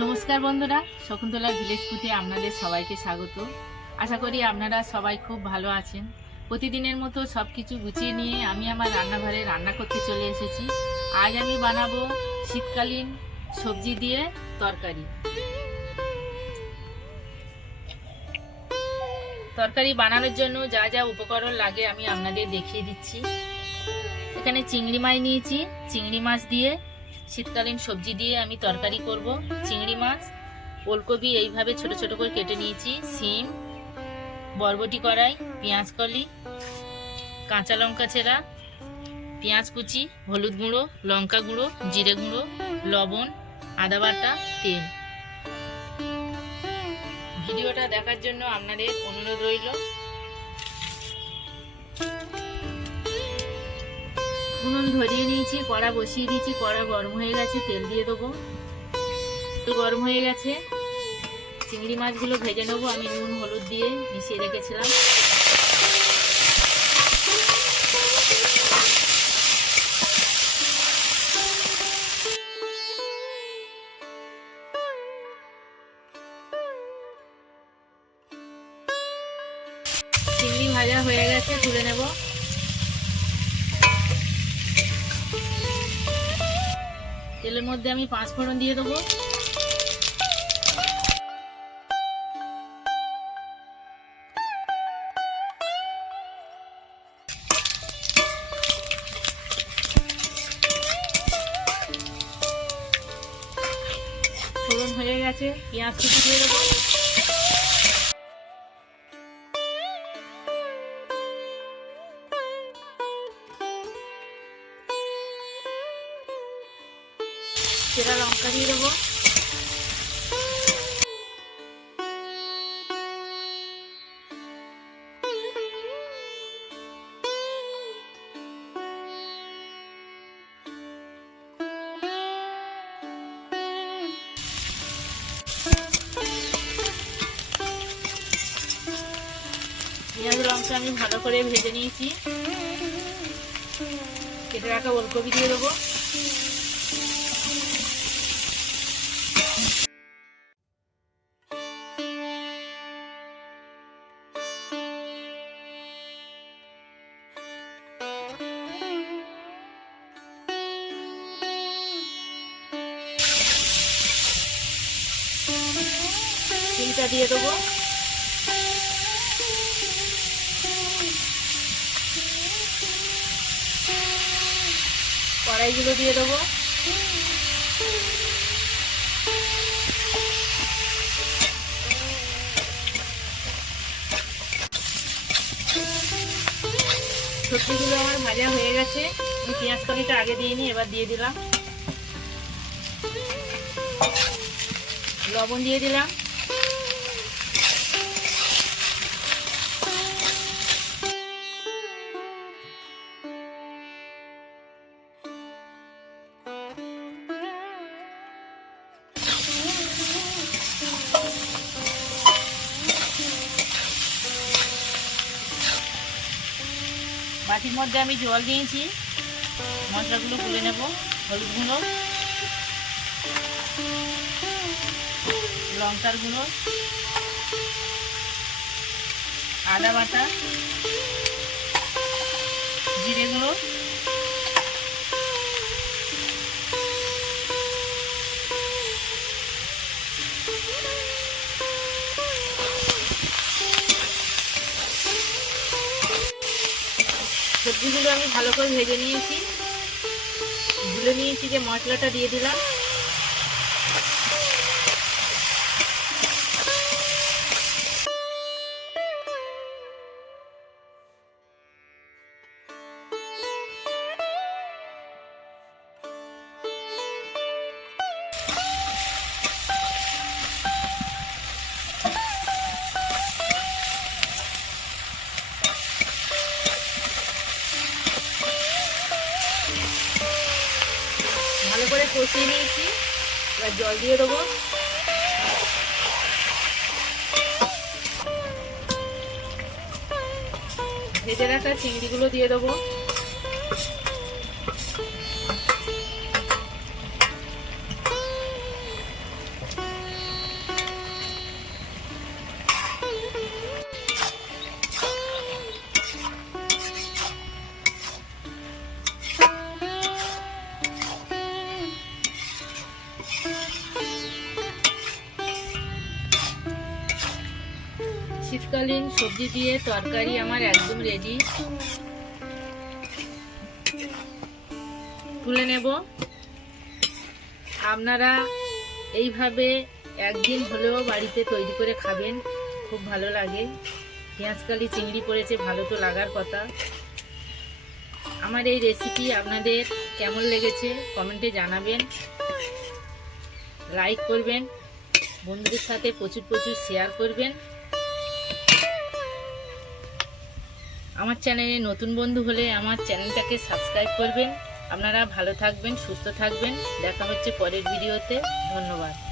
নমস্কার বন্ধুরা, শকুন্তলা ভিলেজ ফুটে আপনাদের সবাইকে স্বাগত। আশা করি আপনারা সবাই খুব ভালো আছেন। প্রতিদিনের মতো সব কিছু গুছিয়ে নিয়ে আমি আমার রান্নাঘরে রান্না করতে চলে এসেছি। আজ আমি বানাবো শীতকালীন সবজি দিয়ে তরকারি। তরকারি বানানোর জন্য যা যা উপকরণ লাগে আমি আপনাদের দেখিয়ে দিচ্ছি। এখানে চিংড়ি মাছ নিয়েছি। চিংড়ি মাছ দিয়ে শীতকালীন সবজি দিয়ে আমি তরকারি করব, চিংড়ি মাছ, ওলকপি এইভাবে ছোট ছোট করে কেটে নিয়েছি, সিম, বরবটি কড়াই, পেঁয়াজ কলি, কাঁচা লঙ্কা চেরা পেঁয়াজ কুচি, হলুদ গুঁড়ো, লঙ্কা গুঁড়ো, জিরে গুঁড়ো, লবণ, আদা বাটা, তেল। ভিডিওটা দেখার জন্য আপনাদের অনুরোধ রইল। উনুন ধরিয়ে নিয়েছি, কড়া বসিয়ে দিয়েছি, কড়া গরম হয়ে গেছে, তেল দিয়ে দেবো। তেল গরম হয়ে গেছে। চিংড়ি মাছগুলো ভেজে নেব, আমি নুন, হলুদ দিয়ে মিশিয়ে রেখেছিলাম। চিংড়ি ভাজা হয়ে গেছে, তুলে নেব। তেলের মধ্যে আমি পাঁচ ফোড়ন দিয়ে দেবো। ফোড়ন হয়ে গেছে পেঁয়াজ কুচি দিয়ে দেবো। চেরা লঙ্কা দিয়ে দেবো। পেঁয়াজ লঙ্কা আমি ভালো করে ভেজে নিয়েছি। কেটে রাখা ওলকপি দিয়ে দেবো। চিনিটা দিয়ে দেবো। কড়াইগুলো দিয়ে দেবো। সবজিগুলো আমার ভাজা হয়ে গেছে। আমি পেঁয়াজ কলিটা আগে দিয়ে নিই, এবার দিয়ে দিলাম। লবণ দিয়ে দিলাম। বাটির মধ্যে আমি জল দিয়েছি। মশলাগুলো তুলে নেব হলুদ গুঁড়ো। লঙ্কার গুঁড়ো আদা বাটা, জিরে গুঁড়ো, সবজিগুলো আমি ভালো করে ভেজে নিয়েছি। গুলে নিয়েছি যে মশলাটা দিয়ে দিলাম। ভালো করে কষিয়ে নিয়েছি। এবার জল দিয়ে দেবো। ভেজে রাখা চিংড়িগুলো দিয়ে দেবো। শীতকালীন সবজি দিয়ে তরকারি আমার একদম রেডি তুলে নেব। আপনারা এইভাবে একদিন হলেও বাড়িতে তৈরি করে খাবেন, খুব ভালো লাগে। পেঁয়াজকালি চিংড়ি পড়েছে, ভালো তো লাগার কথা। আমার এই রেসিপি আপনাদের কেমন লেগেছে কমেন্টে জানাবেন। লাইক করবেন, বন্ধুদের সাথে প্রচুর প্রচুর শেয়ার করবেন। আমার চ্যানেলে নতুন বন্ধু হলে আমার চ্যানেলটাকে সাবস্ক্রাইব করবেন। আপনারা ভালো থাকবেন, সুস্থ থাকবেন। দেখা হচ্ছে পরের ভিডিওতে। ধন্যবাদ।